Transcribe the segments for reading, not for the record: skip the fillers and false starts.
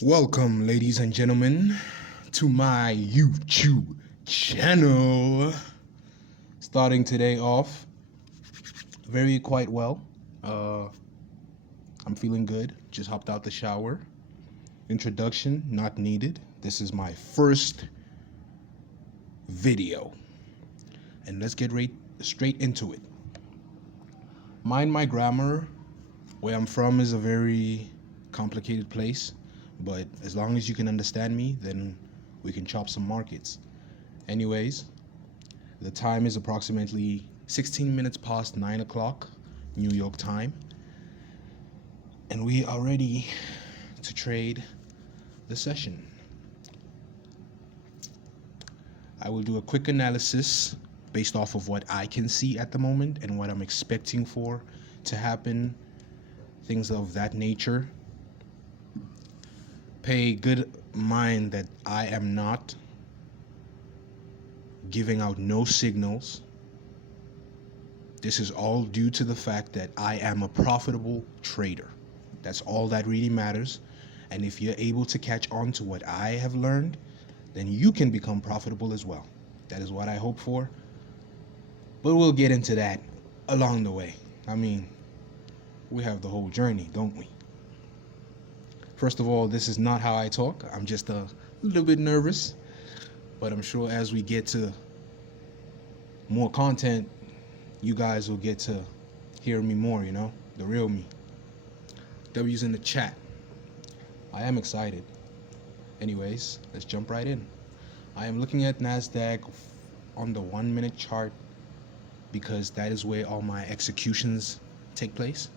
Welcome, ladies and gentlemen, to my YouTube channel. Starting today off very quite well. I'm feeling good. Just hopped out the shower. Introduction not needed. This is my first video. And let's get straight into it. Mind my grammar. Where I'm from is a very complicated place. But as long as you can understand me, then we can chop some markets. Anyways, the time is approximately 16 minutes past 9 o'clock, New York time. And we are ready to trade the session. I will do a quick analysis based off of what I can see at the moment and what I'm expecting for to happen, things of that nature. Pay good mind that I am not giving out no signals. This is all due to the fact that I am a profitable trader. That's all that really matters. And if you're able to catch on to what I have learned, then you can become profitable as well. That is what I hope for. But we'll get into that along the way. I mean, we have the whole journey, don't we? First of all, this is not how I talk. I'm just a little bit nervous, but I'm sure as we get to more content, you guys will get to hear me more, the real me. W's in the chat. I am excited. Anyways, let's jump right in. I am looking at NASDAQ on the 1 minute chart because that is where all my executions take place.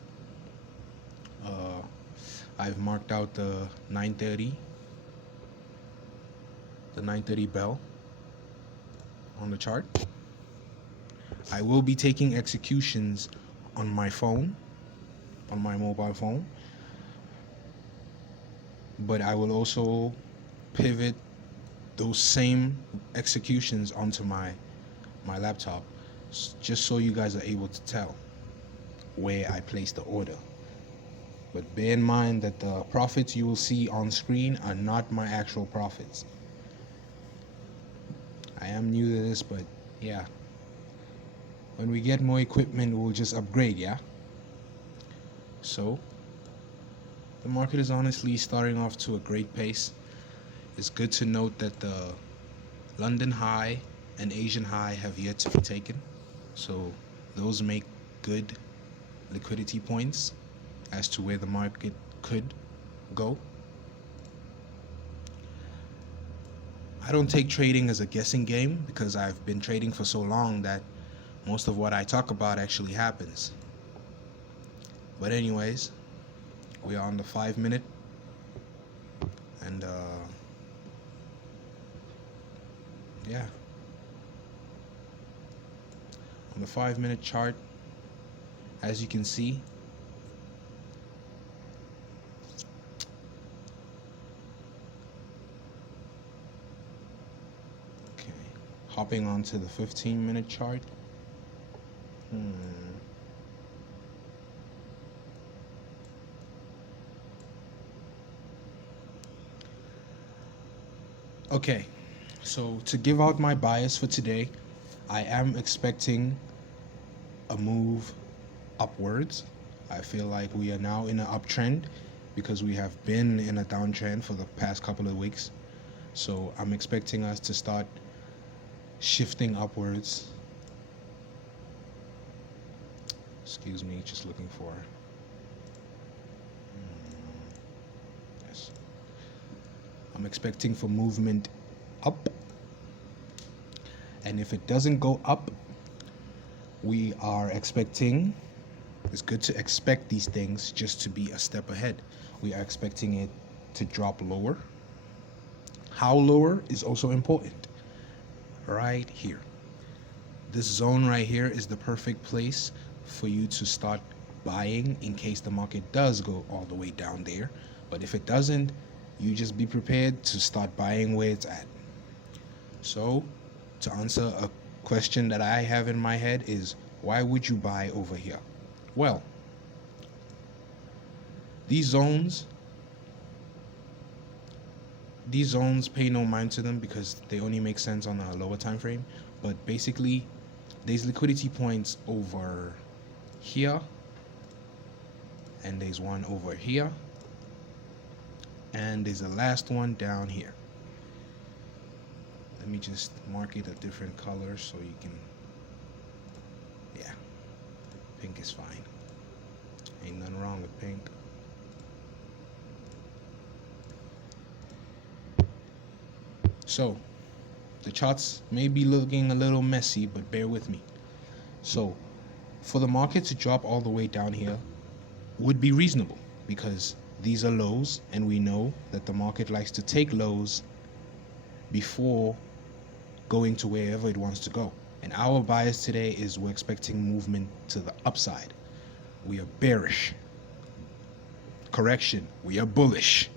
I've marked out the 9:30 bell on the chart. I will be taking executions on my phone, on my mobile phone, but I will also pivot those same executions onto my laptop, just so you guys are able to tell where I place the order. But bear in mind that the profits you will see on screen are not my actual profits. I am new to this, but yeah. When we get more equipment, we'll just upgrade, yeah? So, the market is honestly starting off to a great pace. It's good to note that the London high and Asian high have yet to be taken. So, those make good liquidity points as to where the market could go. I don't take trading as a guessing game because I've been trading for so long that most of what I talk about actually happens. But anyways, we are on the 5 minute and yeah, on the 5 minute chart, as you can see, hopping onto the 15 minute chart. Okay, so to give out my bias for today, I am expecting a move upwards. I feel like we are now in an uptrend because we have been in a downtrend for the past couple of weeks. So I'm expecting us to start shifting upwards. Excuse me, just looking for yes. I'm expecting for movement up, and if it doesn't go up, we are expecting, it's good to expect these things just to be a step ahead. We are expecting it to drop lower. How lower is also important. Right here, this zone right here is the perfect place for you to start buying in case the market does go all the way down there. But if it doesn't, you just be prepared to start buying where it's at. So to answer a question that I have in my head is, why would you buy over here? Well, these zones these zones, pay no mind to them because they only make sense on a lower time frame. But basically, there's liquidity points over here, and there's one over here, and there's a last one down here. Let me just mark it a different color so you can, yeah, pink is fine. Ain't nothing wrong with pink. So the charts may be looking a little messy, but bear with me. So for the market to drop all the way down here would be reasonable because these are lows, and we know that the market likes to take lows before going to wherever it wants to go. And our bias today is we're expecting movement to the upside. We are bearish. Correction, we are bullish.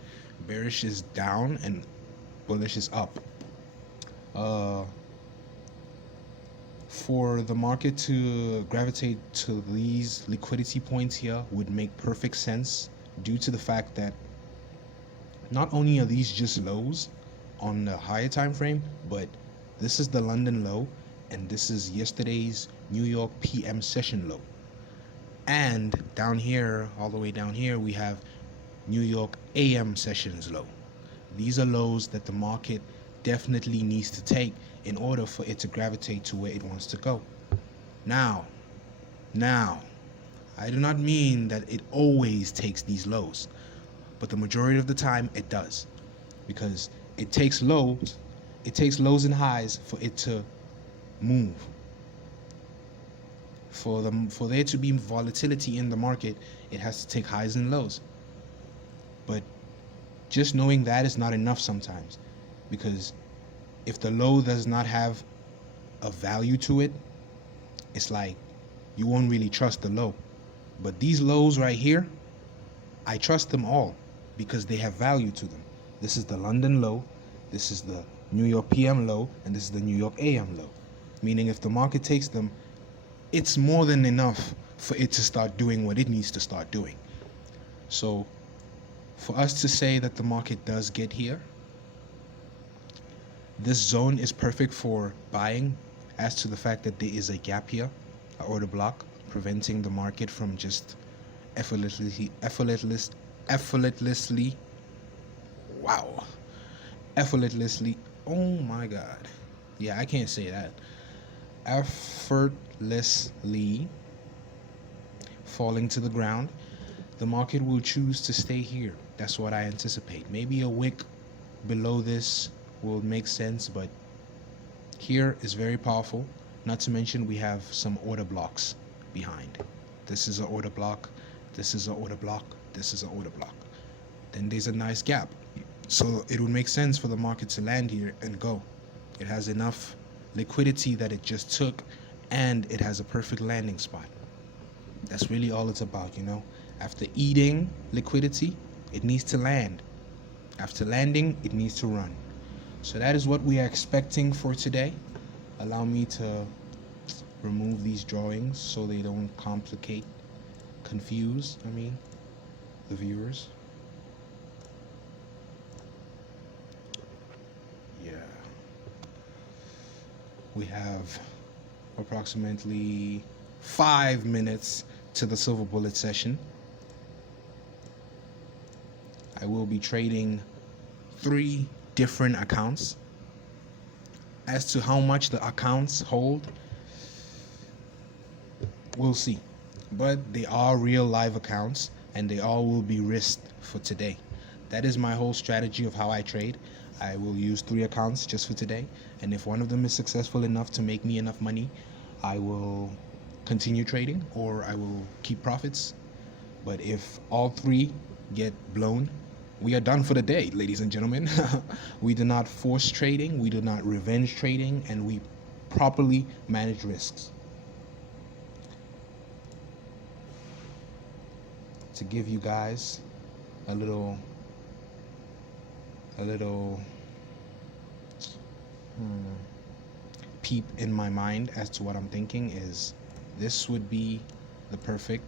Bearish is down and bullish is up. For the market to gravitate to these liquidity points here would make perfect sense due to the fact that not only are these just lows on the higher time frame, but this is the London low and this is yesterday's New York PM session low. And down here, all the way down here, we have New York AM sessions low. These are lows that the market definitely needs to take in order for it to gravitate to where it wants to go. Now, I do not mean that it always takes these lows, but the majority of the time it does, because it takes lows and highs for it to move. For there to be volatility in the market, it has to take highs and lows. But just knowing that is not enough sometimes, because if the low does not have a value to it, it's like you won't really trust the low. But these lows right here, I trust them all because they have value to them. This is the London low, this is the New York PM low, and this is the New York AM low. Meaning if the market takes them, it's more than enough for it to start doing what it needs to start doing. So for us to say that the market does get here, this zone is perfect for buying, as to the fact that there is a gap here, an order block, preventing the market from just effortlessly, oh my god, yeah, I can't say that, effortlessly falling to the ground. The market will choose to stay here. That's what I anticipate. Maybe a wick below this will make sense, but here is very powerful. Not to mention we have some order blocks behind. This is an order block, this is an order block, this is an order block. Then there's a nice gap. So it would make sense for the market to land here and go. It has enough liquidity that it just took, and it has a perfect landing spot. That's really all it's about, you know. After eating liquidity, it needs to land. After landing, it needs to run. So that is what we are expecting for today. Allow me to remove these drawings so they don't confuse the viewers. Yeah. We have approximately 5 minutes to the silver bullet session. I will be trading 3 different accounts. As to how much the accounts hold, we'll see. But they are real live accounts, and they all will be risked for today. That is my whole strategy of how I trade. I will use 3 accounts just for today, and if one of them is successful enough to make me enough money, I will continue trading, or I will keep profits. But if all 3 get blown, we are done for the day, ladies and gentlemen. We do not force trading, we do not revenge trading, and we properly manage risks. To give you guys a little peep in my mind as to what I'm thinking is, this would be the perfect